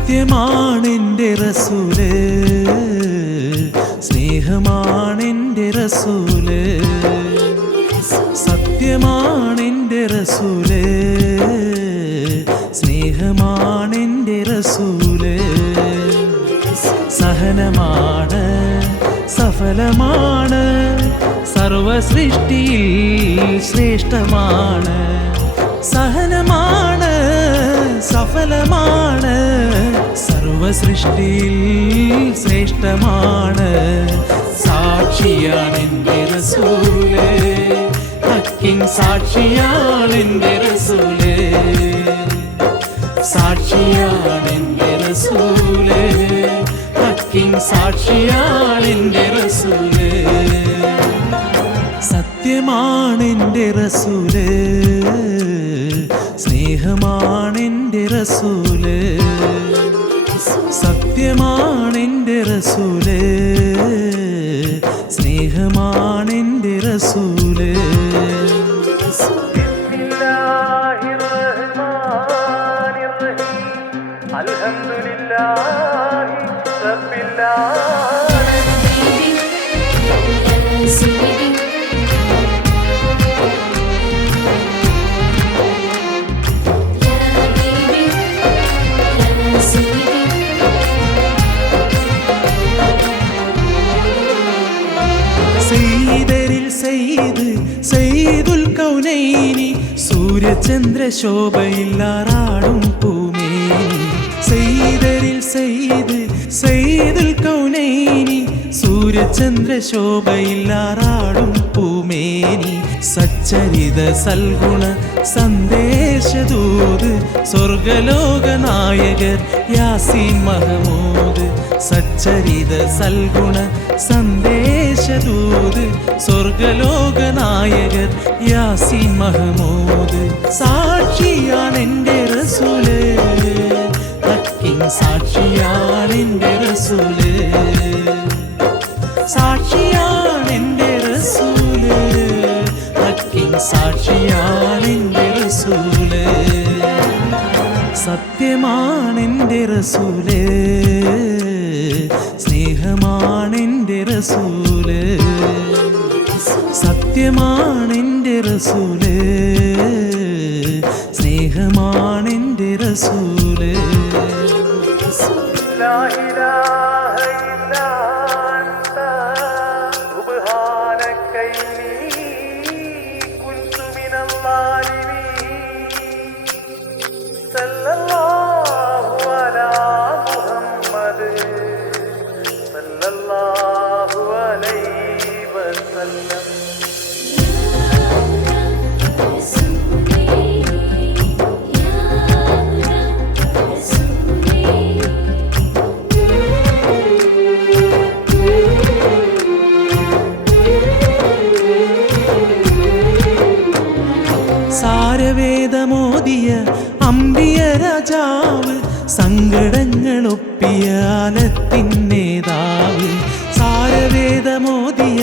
സത്യമാണെൻ്റെ റസൂലേ, സ്നേഹമാണെൻ്റെ റസൂലേ, സത്യമാണെൻ്റെ റസൂലേ, സ്നേഹമാണെൻ്റെ റസൂലേ, സഹനമാണ് സഫലമാണ് സർവസൃഷ്ടിയിൽ ശ്രേഷ്ഠമാണ്, സഹനമാണ് സഫലമാണ് സർവസൃഷ്ടിയിൽ ശ്രേഷ്ഠമാണ്. സാക്ഷിയാണെൻ്റെ റസൂലേ, ഹക്കിൻ സാക്ഷിയാണെൻ്റെ റസൂലേ, സാക്ഷിയാണെൻ്റെ റസൂലേ, ഹക്കിൻ സാക്ഷിയാണെൻ്റെ റസൂലേ, സത്യമാണെൻ്റെ റസൂലേ, സ്നേഹമാണെൻ്റെ റസൂലേ, സത്യമാണെൻ്റെ റസൂലേ, സ്നേഹമാണെൻ്റെ റസൂലേ. അൽഹംദുലില്ലാഹി റബ്ബിൽ ആലമീൻ. സയ്യിദരിൽ സയ്യിദ് സയ്യിദുൽ കൗനൈനി, സൂര്യചന്ദ്ര ശോഭയില്ലാറാടും പൂമേനി. സയ്യിദരിൽ സയ്യിദ് സയ്യിദുൽ കൗനൈനി, സൂര്യചന്ദ്ര ശോഭയില്ലാറാടും പൂമേനി. സച്ചരിത സൽഗുണ സന്ദേശദൂത്, സ്വർഗലോക നായകർ യാസീൻ മഹമൂദ്. സച്ചരിത സൽഗുണ സന്ദേശദൂത്, സ്വർഗലോക നായകർ യാസീൻ മഹമൂദ്. സാക്ഷിയാണെൻ്റെ റസൂലേ, ഹക്കിൻ സാക്ഷിയാണെൻ്റെ റസൂലേ, സാക്ഷിയാണെൻ്റെ റസൂലേ, ഹക്കിൻ സാക്ഷിയാണെൻ്റെ റസൂലേ, സത്യമാണെൻ്റെ റസൂലേ, സ്നേഹമാണെൻ്റെ റസൂലേ, സത്യമാണെൻ്റെ റസൂലേ, സ്നേഹമാണെൻ്റെ റസൂലേ. ലാ ഇലാഹ ഇല്ലാ അൻത സുബ്ഹാനക ഇന്നി കുൻതു മിനൽ ളാലിമീൻ. സല്ലല്ലാഹു അലാ മുഹമ്മദ് സല്ലല്ലാഹു അലൈഹി വസല്ലം. സാരവേദമോദിയ അമ്പിയ രാജാവ്, സങ്കടങ്ങളൊപ്പിയ ആലത്തിൻ നേതാവ്. സാരവേദമോദിയ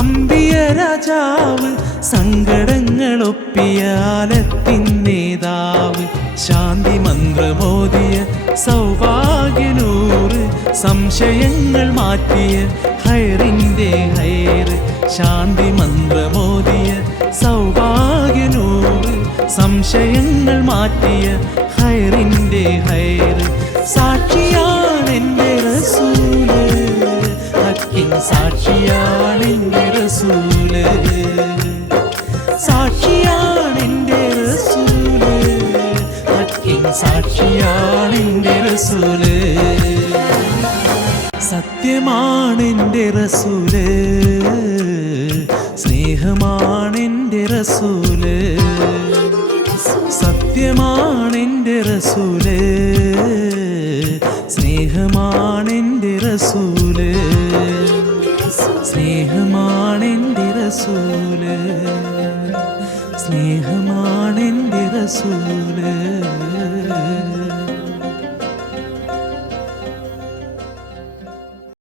അമ്പിയ രാജാവ്, സങ്കടങ്ങളൊപ്പിയ ആലത്തിൻ നേതാവ്. ശാന്തി മന്ത്രമോദിയ സൗഭാഗ്യനൂറ്, സംശയങ്ങൾ മാറ്റിയ ഹൈറിൻ്റെ ഹൈറ്. ശാന്തി മന്ത്രമോദിയ സൗഭാഗ്യനൂറ്, സംശയങ്ങൾ മാറ്റിയ ഹൈറിൻ്റെ ഹൈറ്. സാക്ഷിയാണെൻ്റെ റസൂലേ, ഹക്കിൻ സാക്ഷിയാണെൻ്റെ റസൂലേ, സാക്ഷിയാണെൻ്റെ റസൂലേ, ഹക്കിൻ സാക്ഷിയാണെൻ്റെ റസൂലേ, സത്യമാണെൻ്റെ റസൂലേ, സ്നേഹമാണെൻ്റെ റസൂലേ, സത്യമാണെൻ്റെ റസൂല്, സ്നേഹമാണെൻ്റെ റസൂല്, സ്നേഹമാണെൻ്റെ റസൂല്, സ്നേഹമാണെൻ്റെ റസൂല്.